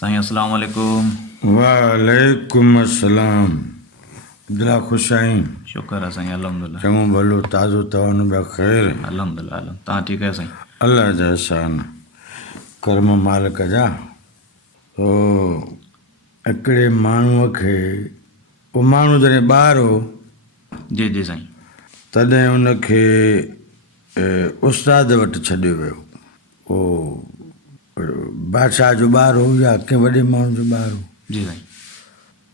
साईं अस्सलाम वालेकुम। वालेकुम अस्सलाम। दिला ख़ुशि आहीं? शुक्र है साईं, अल्हम्दुलिल्लाह। चङो भलो ताज़ो तवानो पिया ख़ैर? अल्हम्दुलिल्लाह। तव्हां ठीकु आहे साईं? अल्लाह जा एहसान, कर्म मालिक जा। तो हिकिड़े माण्हूअ खे, उहो माण्हू जॾहिं ॿार हो जी जी साईं, तॾहिं उनखे उस्ताद वटि छॾियो वियो। उहो बादशाह जो ॿार हो या कंहिं वॾे माण्हू जो ॿार हो। जी साईं।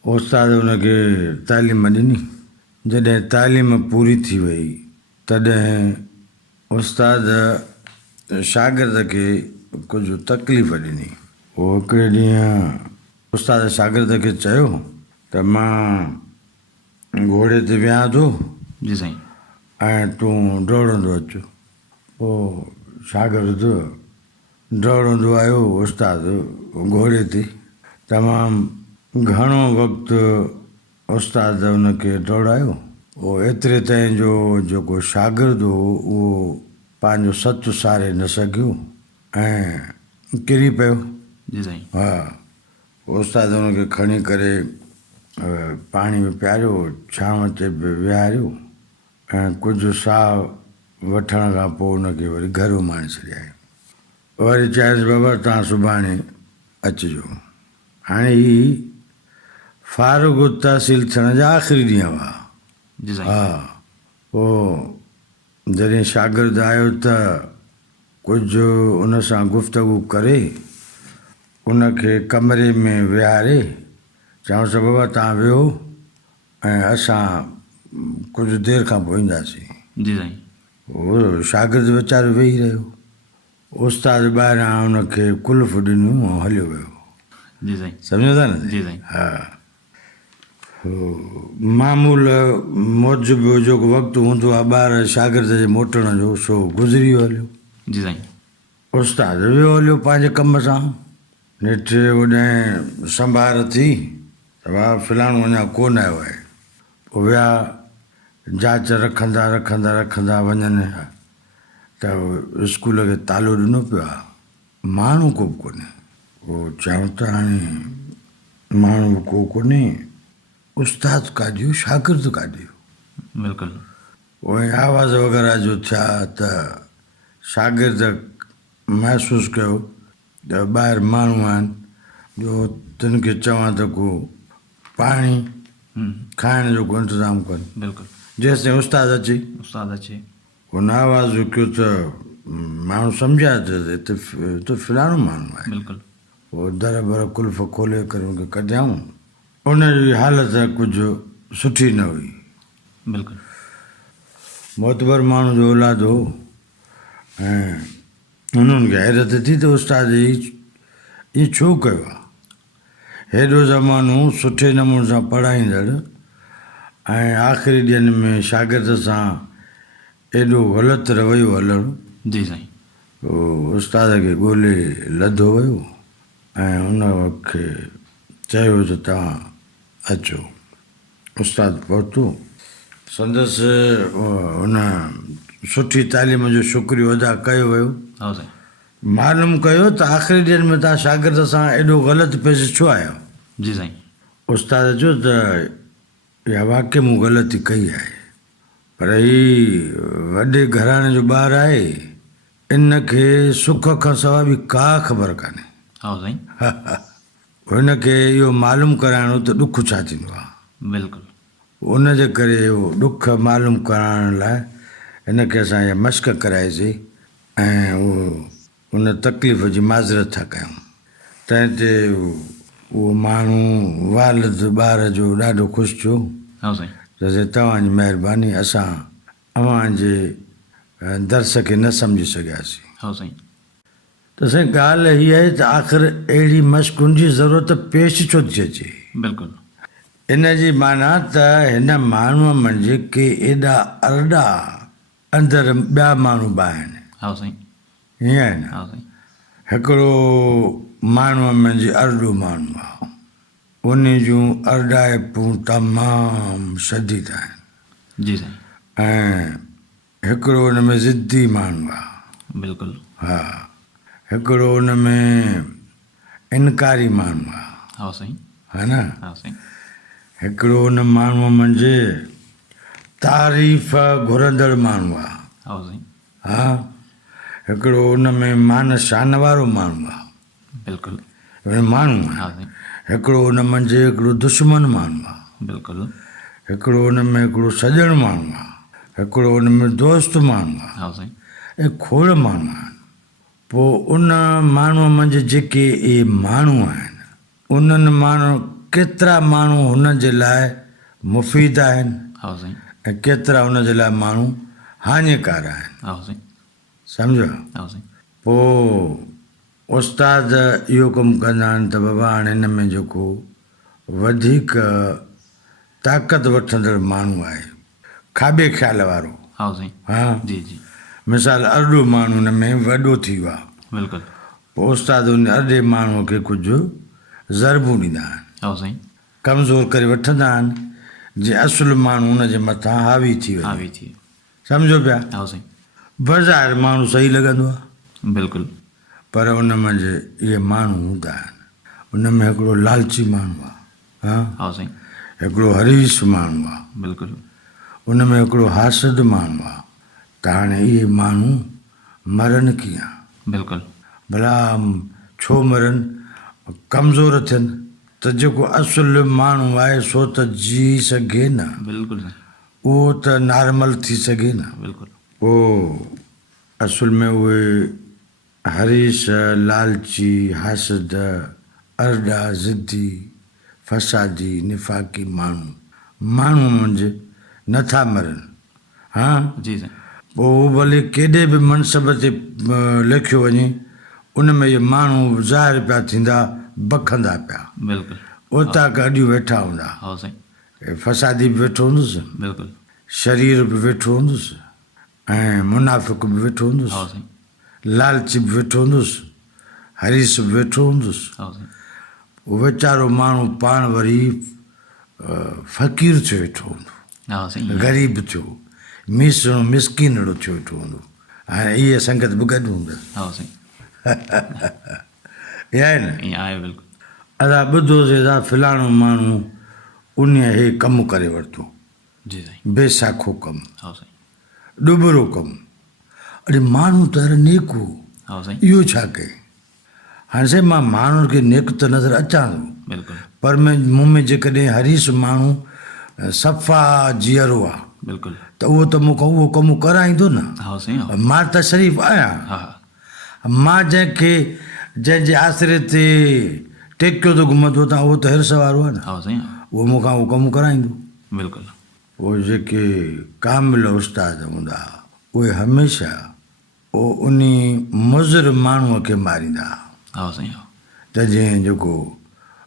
उस्ताद हुनखे तालीम ॾिनी। जॾहिं तालीम पूरी थी वई तॾहिं उस्ताद शागिर्द खे कुझु तकलीफ़ ॾिनी। उहो हिकिड़े ॾींहुं उस्ताद शागिर्द खे चयो त मां घोड़े ते वियां थो जी साईं। ऐं तूं डोड़ंदो अचु। पोइ शागिर्द डोड़ंदो आयो, उस्ताद घोड़े ते। तमामु घणो वक़्तु उस्ताद हुनखे दौड़ायो। उहो एतिरे ताईं जो जेको शागिर्द हो उहो पंहिंजो सच सारे न सघियो ऐं किरी पियो। जी साईं। हा, उस्ताद हुनखे खणी करे पाणी में पियारियो, छांव ते बि विहारियो ऐं कुझु साहु वठण खां पोइ हुनखे वरी घर उमाणे छॾियाईं। वरी चयसि बाबा तव्हां सुभाणे अचिजो। हाणे ही फारूग तहसील थियण जा आख़िरी ॾींहं हुआ। जी साईं। हा, पोइ जॾहिं शागिर्द आयो त कुझु उन सां गुफ़्तगू करे उनखे कमरे में विहारे चयोसि बाबा तव्हां वियो ऐं असां कुझु देरि खां पोइ ईंदासीं। जी साईं। उहो शागिर्द वीचारो वेही रहियो। उस्ताद ॿाहिरां हुनखे कुल्फ ॾिनियूं ऐं हलियो वियो। जी साईं। सम्झो था न? जी साईं। हा, मामूल मूजिबि जेको वक़्तु हूंदो आहे ॿार शागिर्द जे मोटण जो सो गुज़री वियो हलियो। जी साईं। उस्ताद वियो हलियो पंहिंजे कम सां। नेठि होॾां संभार थी त वाह फलाणो अञा कोन आयो आहे। पोइ विया जांच रखंदा रखंदा रखंदा वञनि त स्कूल खे तालो ॾिनो पियो आहे, माण्हू को बि कोन्हे। पोइ चयूं त हाणे माण्हू को कोन्हे, उस्ताद काॾियो, शागिर्द काॾियो? बिल्कुलु। पोइ आवाज़ वग़ैरह जो थिया त शागिर्द महसूसु कयो त ॿाहिरि माण्हू आहिनि जो तिन खे चवां त को पाणी खाइण जो को इंतज़ाम कनि। बिल्कुलु। जेसि ताईं उस्ताद अचे। उस्ताद अचे। हुन आवाज़ कयो त माण्हू सम्झाए त हिते फलाणो माण्हू आहे। बिल्कुलु। पोइ दर बर कुल्फ खोले करे हुनखे कढियाऊं। उनजी हालत कुझु सुठी न हुई। बिल्कुलु। मोतबर माण्हू जो औलाद हो ऐं उन्हनि खे हैरत थी त उस्ताद इहो छो कयो आहे। हेॾो ज़मानो सुठे नमूने सां पढ़ाईंदड़ ऐं आख़िरी ॾींहंनि में शागिर्द सां एॾो ग़लति रवैयो हलणु। जी साईं। उस्ताद खे ॻोल्हे लधो वियो ऐं उन खे चयो त तव्हां अचो। उस्ताद पहुतो, संदसि हुन सुठी तालीम जो शुक्रियो अदा कयो वियो। हा साईं। मालूम कयो त आख़िरी ॾींहंनि में तव्हां शागिर्द सां एॾो ग़लति पेश छो आहियो। जी साईं। उस्ताद चयो त इहा वाक़ई मूं ग़लती कई आहे, पर हीउ वॾे घराणे जो ॿारु आहे, इनखे सुख खां सवाइ बि का ख़बर कान्हे। हा साईं। हिनखे इहो मालूम कराइणो त ॾुखु छा थींदो आहे। बिल्कुलु। उनजे करे उहो ॾुख मालूम कराइण लाइ हिनखे असां इहा मश्क कराइसीं ऐं उन तकलीफ़ जी माज़रत था कयूं। तंहिं ते उहो माण्हू वालिद ॿार जो ॾाढो ख़ुशि थियो। हा साईं। चयोसि तव्हांजी महिरबानी, असां अव्हांजे दर्स खे न सम्झी सघियासीं। हा साईं। त साईं ॻाल्हि हीअ आहे त आख़िर अहिड़ी मश्कुनि जी ज़रूरत पेश छो थी अचे। बिल्कुलु। इन जी माना त हिन माण्हूअ मंझि के एॾा अरड़ा अंदरि ॿिया माण्हू बि आहिनि। हा साईं। हीअं आहे न। हा साईं। हिकिड़ो माण्हूअ मंझि अरड़ो माण्हू आहे, उन जूं अरड़ाइपूं तमामु शदीद आहिनि। जी साईं। ऐं हिकिड़ो हुन में ज़िद्दी माण्हू आहे। बिल्कुलु। हा, हिकिड़ो हुन में इनकारी माण्हू आहे, हा साईं, है न? हा साईं, हिकिड़ो उन माण्हूअ मंझि तारीफ़ घुरंदड़ माण्हू आहे, हा साईं, हा, हिकिड़ो उन में मान शान वारो माण्हू आहे, बिल्कुलु, माण्हू हा आहे, साईं, हिकिड़ो उन मंझि हिकिड़ो दुश्मन माण्हू आहे, बिल्कुलु, हिकिड़ो उन में हिकिड़ो सॼण माण्हू आहे, हिकिड़ो उन में दोस्त माण्हू आहे, हा साईं, ऐं खोड़ माण्हू आहिनि। पोइ उन माण्हूअ मंझि जेके इहे माण्हू आहिनि, उन्हनि माण्हू केतिरा माण्हू हुन जे लाइ मुफ़ीद आहिनि हा साईं, ऐं केतिरा हुन जे लाइ माण्हू हानिकार आहिनि, हा साईं, सम्झो? हा साईं, पोइ उस्ताद इहो कमु कंदा आहिनि त बाबा हाणे हिन में जेको वधीक ताक़त वठंदड़ माण्हू आहे, खाॿे ख़्याल वारो, हा साईं, हा, जी जी, मिसाल अरड़ो माण्हू हुन में वॾो थी वियो आहे, बिल्कुलु, पोइ उस्ताद उन अरड़े माण्हूअ खे कुझु ज़रबूं ॾींदा आहिनि, हा साईं, कमज़ोर करे वठंदा आहिनि, जीअं असुलु माण्हू हुन जे मथां हावी थी वञे, हावी थी, सम्झो पिया? हा साईं, बाज़ारि माण्हू सही लॻंदो आहे, बिल्कुलु, पर उन मंझि इहे माण्हू हूंदा आहिनि, उन में हिकिड़ो लालची माण्हू आहे, हा, हा साईं, हिकिड़ो हरीश माण्हू आहे, बिल्कुलु, उन में हिकिड़ो हासिद माण्हू आहे। त हाणे इहे माण्हू मरनि कीअं? बिल्कुलु, भला छो मरनि? कमज़ोर थियनि त जेको असुलु माण्हू आहे सो त जी सघे न, बिल्कुलु साईं, उहो त नॉर्मल थी सघे न। बिल्कुलु, पोइ असुल में उहे हरीश, लालची, हासिद, अरड़ा, ज़िद्दी, फसादी, निफ़ाक़ी माण्हू मंझि नथा मरनि, हा, जी साईं, पोइ उहो भले केॾे बि मनसब ते लिखियो वञे, उन में इहे माण्हू ज़ाहिर पिया थींदा, बखंदा पिया, बिल्कुलु, उतां खां अॾियूं वेठा हूंदा, हा साईं, फसादी बि वेठो हूंदुसि, बिल्कुलु, शरीर बि वेठो हूंदुसि, ऐं मुनाफ़िक़ बि वेठो हूंदुसि, हा साईं, लालची बि वेठो हूंदुसि, हरीश बि वेठो हूंदुसि। हा साईं, उहो वीचारो माण्हू पाण वरी फ़क़ीर थियो वेठो हूंदो, हा साईं, ग़रीब थियो, मिसणो मिसकीनड़ो थियो वेठो हूंदो। हाणे इहे संगत बि गॾु हूंदसि, हा साईं, इहा आहे न। ईअं आहे, बिल्कुलु, असां ॿुधोसीं असां फलाणो माण्हू उन हे कमु करे वरितो, जी साईं, बेसाखो कमु, हा साईं, ॾुबरो कमु, अड़े माण्हू त अरे नेक हो, हा साईं, इहो छा कई? हाणे साईं मां माण्हुनि खे नेक त नज़र अचां थो, बिल्कुलु, पर मूं में जेकॾहिं हरीश माण्हू सफ़ा जीअरो आहे बिल्कुलु, त उहो त मूंखां उहो कमु कराईंदो न। हा साईं, हा, मां त शरीफ़ आहियां, हा, हा, मां जंहिंजे आसिरे ते टेकियो थो घुमंदो त उहो त हिर्स वारो आहे न, हा साईं, हा, उहो मूंखां उहो कमु कराईंदो। बिल्कुलु, पोइ जेके कामिल उस्ताद हूंदा उहे हमेशह उन मुज़िर माण्हूअ खे मारींदा, हा साईं, हा, त जीअं जेको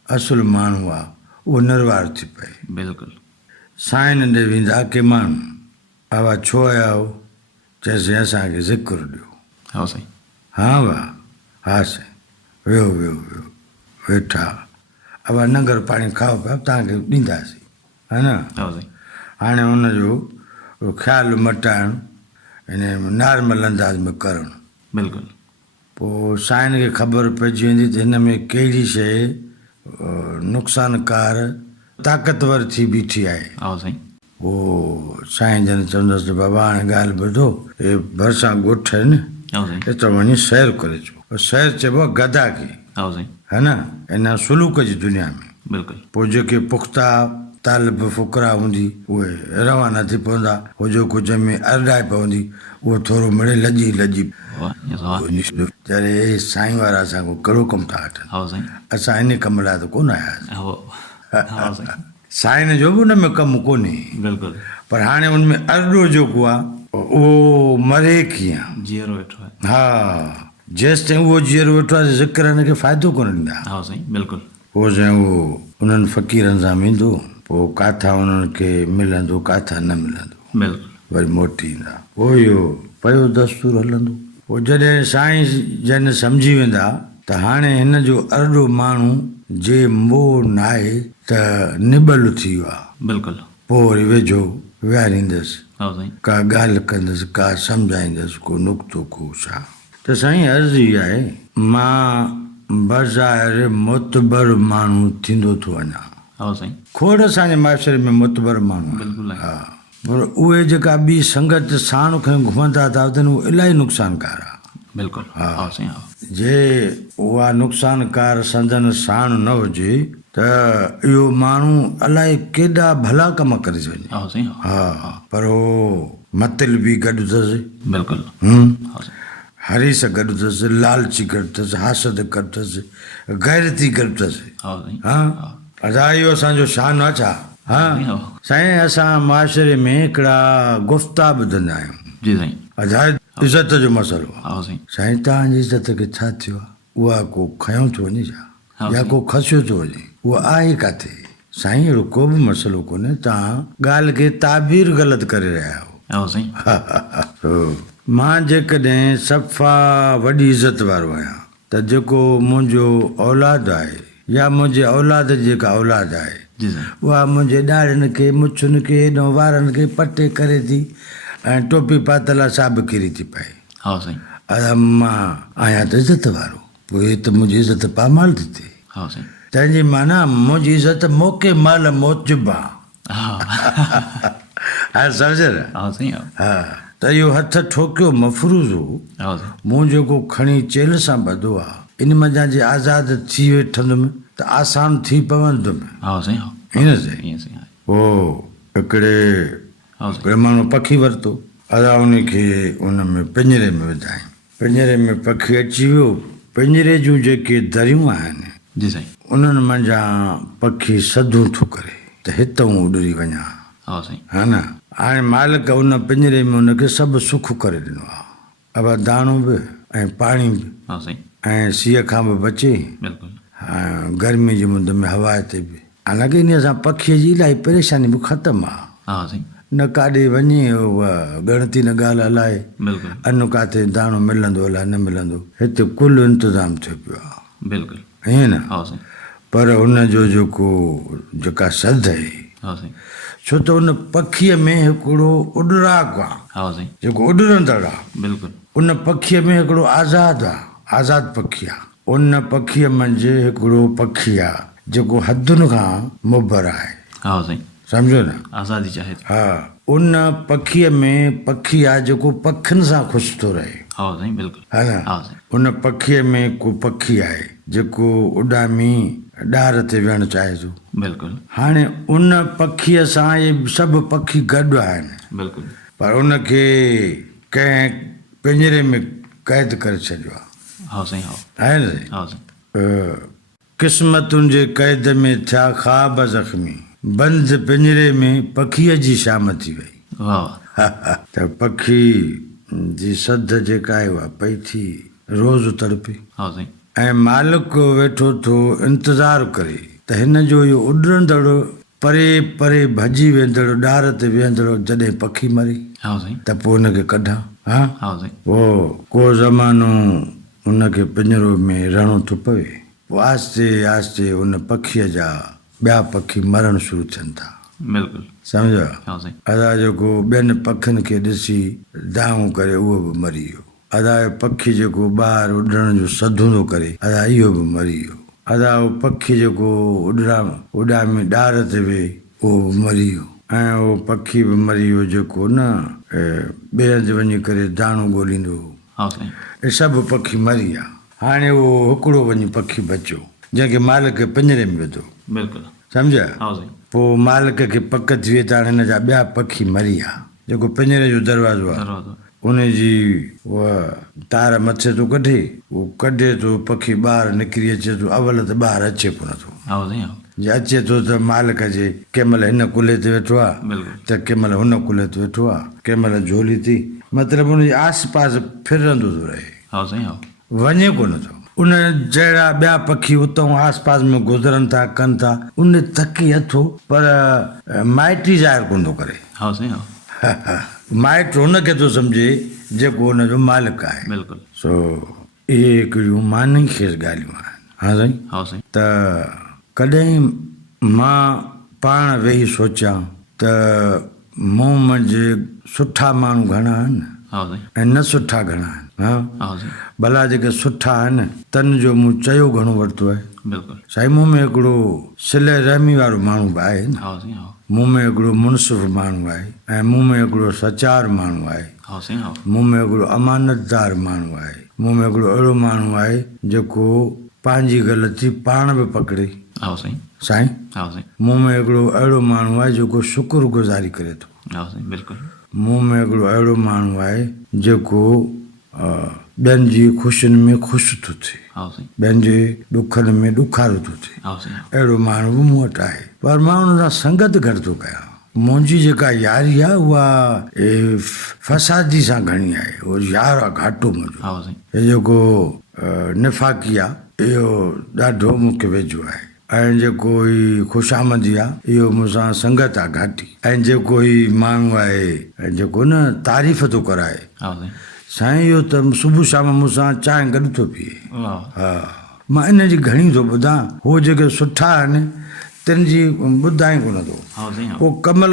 असुलु माण्हू आहे उहो निर्वार थी पए। बिल्कुलु, साईं ॾे वेंदा के माण्हू, आवा छो आया हो? चइसि असांखे ज़िक्र ॾियो। हा साईं, हा वाह, हा साईं, वियो वियो वियो, वेठा, आवा लंगर पाणी खाओ पिया, तव्हांखे ॾींदासीं, है न। हा साईं, हाणे हुनजो ख़्यालु मटाइणु, इन नॉर्मल अंदाज़ में करणु। बिल्कुलु, पोइ साईं खे ख़बर पइजी वेंदी त हिन में कहिड़ी शइ नुक़सानकार ताक़तवर थी बीठी आहे। हा साईं, पोइ साईं जन चवंदसि बाबा हाणे ॻाल्हि ॿुधो, हे भरिसां ॻोठ आहिनि, हा साईं, एतिरो वञी सैर करे अचो। सैर चइबो आहे गदा खे, हा साईं, है न, इन सुलूक जी दुनिया में। बिल्कुलु, पोइ जेके पुख़्ता तालिब फ़ुकरा हूंदी उहे रवाना थी पवंदा, हो जेको जंहिंमें अरड़ाए पवंदी उहो थोरो मिड़े लॼी वाह, ईअं वाह, चरे साईं वारा असांखो कहिड़ो कमु था वठनि, हा साईं, असां इन कम लाइ त कोन आयासीं। हो, हा साईं, साईं जो बि उन में कमु कोन्हे, बिल्कुलु, पर हाणे उनमें अरड़ो जेको आहे उहो मरे कीअं? जीअरो वेठो आहे, हा, जेसि ताईं उहो जीअरो वेठो आहे ज़िक्र हिनखे फ़ाइदो कोन ॾींदा। हा साईं, बिल्कुलु, पोइ जंहिं उहो उन्हनि फ़क़ीरनि सां वेंदो, पोइ काथां उन्हनि खे मिलंदो, काथां न मिलंदो, बिल्कुलु, वरी मोटी ईंदा। पोइ इहो पियो दस्तूर हलंदो। पोइ जॾहिं साईं जन सम्झी वेंदा त हाणे हिन जो अरड़ो माण्हू जे मोह न आहे त निबल थी वियो आहे, बिल्कुलु, पोइ वरी वेझो विहारींदसि, हा साईं, का ॻाल्हि कंदसि, का सम्झाईंदसि, को नुक़्तो को छा। त साईं अर्ज़ु इहा आहे, मां बज़ाहिर मोतबर माण्हू थींदो थो वञा। हा साईं। खोड़ असांजे माशरे में मोतबर माण्हू बिल्कुलु हा, पर उहे जेका ॿी संगत साण खणी घुमंदा था अथनि उहो इलाही नुक़सानकार आहे। बिल्कुलु हा साईं हा। जे उहा नुक़सानकार संदन साण न हुजे त इहो माण्हू अलाए केॾा भला कम करे वञे। हा साईं हा, पर उहो मतलबी गॾु अथसि। बिल्कुलु हा साईं। हरीस गॾु अथसि, लालची गॾु अथसि, हासद गॾु अथसि, गैरती गॾु अथसि। हा साईं। हा, अदा इहो असांजो शान आहे छा? हा साईं, असां मुआशरे में हिकिड़ा गुफ़्ता ॿुधंदा आहियूं। जी साईं। अदा इज़त जो मसइलो आहे। हा साईं। साईं तव्हांजी इज़त खे छा थियो आहे? उहा को खयों थो वञे छा, या को खसियो थो वञे? उहा आहे किथे? साईं अहिड़ो को बि मसइलो कोन्हे, तव्हां ॻाल्हि खे ताबीर ग़लति करे रहिया आहियो। हा साईं। मां जेकॾहिं सफ़ा वॾी इज़त वारो आहियां त जेको मुंहिंजो औलाद आहे या मुंहिंजे औलाद जी जेका औलाद आहे उहा मुंहिंजे ॾाड़ियुनि खे, मुछुनि खे, एॾो वारनि खे पटे करे थी ऐं टोपी पातल आहे साबिक़ किरी थी पए। हा साईं। मां आहियां त इज़त वारो, पोइ त मुंहिंजी इज़त पामाल थी थिए। हा साईं। तंहिंजी माना मुंहिंजी इज़त मौक़े महिल मौजूब आहे। हा सम्झ न? हा साईं। हा, त इहो हथ ठोकियो मफ़रूज़ हो, मूं जेको खणी चेल सां ॿधो आहे इन मज़ा जे आज़ादु थी वेठंदुमि त आसान थी पवंदुमि। हा साईं। हीअं साईं। पोइ हिकिड़े माण्हू पखी वरितो, अदा उनखे उन में पिंजरे में विधाईं। पिंजरे में पखी अची वियो, पिंजरे जूं जेके दरियूं आहिनि जी साईं उन्हनि मंझां पखी सदूं थो करे त हितां उॾरी वञा। हा साईं। हा न, हाणे मालिक उन पिंजरे में उनखे सभु सुख करे ॾिनो आहे, अब दाणो बि ऐं पाणी बि। हा साईं। ऐं सीउ खां बि बचे, गर्मी जे मुंद में हवा ते बि। हालांकि इन सां पखीअ जी इलाही परेशानी बि ख़तमु आहे। हा साईं। न काॾे वञे, ॻणती न ॻाल्हि हलाए, अन्न काथे दाणो मिलंदो अलाए न मिलंदो, हिते कुल इंतिज़ाम थियो पियो आहे। बिल्कुलु ईअं न? हा साईं। पर हुनजो जेका सद आहे, छो त उन पखीअ में हिकिड़ो उॾराक आहे। हा साईं। जेको उॾरंदड़ आहे। बिल्कुलु। उन पखीअ में हिकिड़ो आज़ादु आहे, आज़ादु पखी आहे। उन पखीअ मंझि हिकिड़ो पखी आहे जेको हदुनि खां मुबर आहे। हा साईं। सम्झो न? आज़ादी चाहे। हा, उन पखीअ में पखी आहे जेको पखियुनि सां ख़ुशि थो रहे। हा साईं। बिल्कुलु। हा न? उन पखीअ में को पखी आहे जेको उॾामी ॾार ते विहणु चाहे थो। बिल्कुलु। हाणे उन पखीअ सां इहे सभु पखी गॾु आहिनि। बिल्कुलु। पर उनखे कंहिं पिंजरे में क़ैद करे छॾियो आहे। हा साईं। आहे न? हा साईं। क़िस्मतुनि जे क़ैद में थिया ख़्वाब ज़ख़्मी, बंदि पिंजरे में पखीअ जी शाम थी वई। त पखी जी सद जेका आहे उहा पई थी रोज़ तड़पे। हा साईं। ऐं मालिक वेठो थो इंतज़ारु करे त हिन जो इहो उॾरंदड़ परे परे भॼी वेंदड़ ॾार ते वेहंदड़ जॾहिं पखी मरे। हा साईं। त पोइ हुनखे कढां। हा साईं। पोइ को ज़मानो हुनखे पिंजरो में रहणो थो पवे, पोइ आहिस्ते आहिस्ते उन पखीअ जा ॿिया पखी मरणु शुरू थियनि था। बिल्कुलु। सम्झो? अदा जेको ॿियनि पखियुनि खे ॾिसी दाऊं करे उहो बि मरी वियो। अदा पखी जेको ॿाहिरि उॾण जो सदु थो करे, अदा इहो बि मरी वियो। अदा उहो पखी जेको उॾामी ॾार ते वेहे उहो बि मरी वियो। ऐं उहो पखी बि मरी वियो जेको न ॿिए हंधि वञी करे दाणो ॻोल्हींदो हो। हा साईं। इहे सभु पखी मरी विया। हाणे उहो हिकिड़ो वञी पखी बचियो जंहिंखे मालिक पिंजरे में विधो। बिल्कुलु। सम्झा? हा साईं। पोइ मालिक खे पक थी वई त हाणे हिन जा ॿिया पखी मरी विया। जेको पिंजरे जो दरवाज़ो आहे उनजी उहा तार मथे थो कढे, उहो कढे थो पखी ॿाहिरि निकिरी अचे थो, अवल त ॿाहिरि अचे कोन थो। जे अचे थो त मालिक जे कंहिं महिल हिन कुल्हे ते वेठो आहे त कंहिं महिल हुन कुल्हे ते वेठो आहे, कंहिं महिल झोली थी, मतिलबु हुनजे आस पास फिरंदो थो रहे। हा साईं। वञे कोन थो। उन जहिड़ा ॿिया पखी उतां आस पास में गुज़रनि था कनि था, उन थकी हथो पर माइटी ज़ाहिर कोन थो करे। हा साईं। माइट हुनखे थो सम्झे जेको हुनजो मालिक आहे। बिल्कुलु। सो इहे हिकिड़ियूं मानी खेसि ॻाल्हियूं आहिनि। हा साईं। हा साईं। त कॾहिं मां पाण वेही सोचियां त मूं मंझि सुठा माण्हू घणा आहिनि हा साईं ऐं न सुठा घणा आहिनि हा हा साईं भला जेके सुठा आहिनि तन जो मूं चयो घणो वरितो आहे बिल्कुलु साईं मूं में हिकिड़ो सिले रहमी वारो माण्हू बि आहे न हा साईं हा मूं में हिकिड़ो मुनसिफ़ माण्हू आहे ऐं मूं में हिकिड़ो सचार माण्हू आहे हा साईं हा मूं में हिकिड़ो अमानतदार माण्हू आहे मूं में हिकिड़ो अहिड़ो माण्हू आहे जेको पंहिंजी ग़लती पाण बि पकड़े हा साईं साईं हा साईं मूं में हिकिड़ो अहिड़ो माण्हू आहे जेको शुक्रगुज़ारी करे थो हा साईं बिल्कुलु मूं में हिकिड़ो अहिड़ो माण्हू आहे जेको ॿियनि जी ख़ुशियुनि में ख़ुशि थो थिए हा साईं ॿियनि जे ॾुखनि में ॾुखारो थो थिए हा साईं अहिड़ो माण्हू बि मूं वटि आहे पर मां हुन सां संगत घटि थो कयां मुंहिंजी जेका यारी आहे उहा फसादी सां घणी आहे उहो यार आहे घाटो मुंहिंजो हा साईं हे जेको निफ़ाक़ी आहे इहो ॾाढो मूंखे वेझो आहे ऐं जेको ही ख़ुशामदी आहे इहो मूंसां संगत आहे घाटी ऐं जेको ही माण्हू आहे जेको न तारीफ़ थो कराए हा साईं साईं इहो त सुबुह शाम मूंसां चांहि गॾु थो पीए वाह हा मां इन जी घणी थो ॿुधां उहे जेके सुठा आहिनि तिन जी ॿुधाई कोन थो हा साईं हा पोइ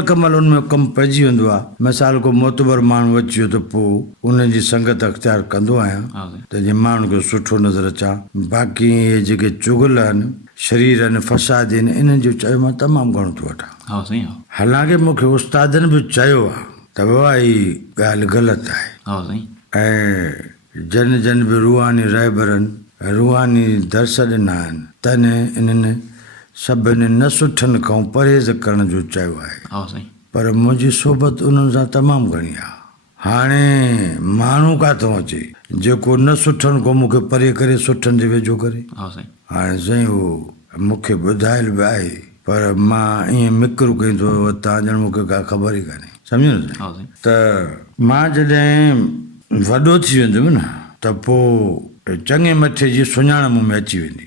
कमल उनमें कमु पइजी वेंदो आहे मिसाल को मोतबर माण्हू अची वियो त पोइ उनजी संगत अख़्तियार कंदो आहियां हा साईं त जीअं माण्हू खे सुठो नज़र अचां बाक़ी इहे जेके चुगल आहिनि शरीर आहिनि फसाद आहिनि इन्हनि जो चयो मां तमामु घणो थो वठां हा साईं हा हालांकि मूंखे उस्तादनि बि चयो आहे त बाबा हीअ ॻाल्हि ग़लति आहे हा साईं ऐं जन बि रूहानी रहबरनि रूहानी दर्स ॾिना आहिनि तने इन्हनि सभिनी न सुठनि खां परहेज़ करण जो चयो आहे हा साईं पर मुंहिंजी सोबत उन्हनि सां तमामु घणी आहे हाणे माण्हू काथो अचे जेको न सुठनि खां मूंखे परे करे सुठनि जे वेझो करे हा साईं हाणे साईं उहो मूंखे ॿुधायल बि आहे पर मां ईअं मिकिरो कई थो वरिता ॼण मूंखे का ख़बर ई कान्हे सम्झो न हा साईं त मां जॾहिं वॾो थी वेंदुमि न त पोइ चङे मथे जी सुञाण मूं में अची वेंदी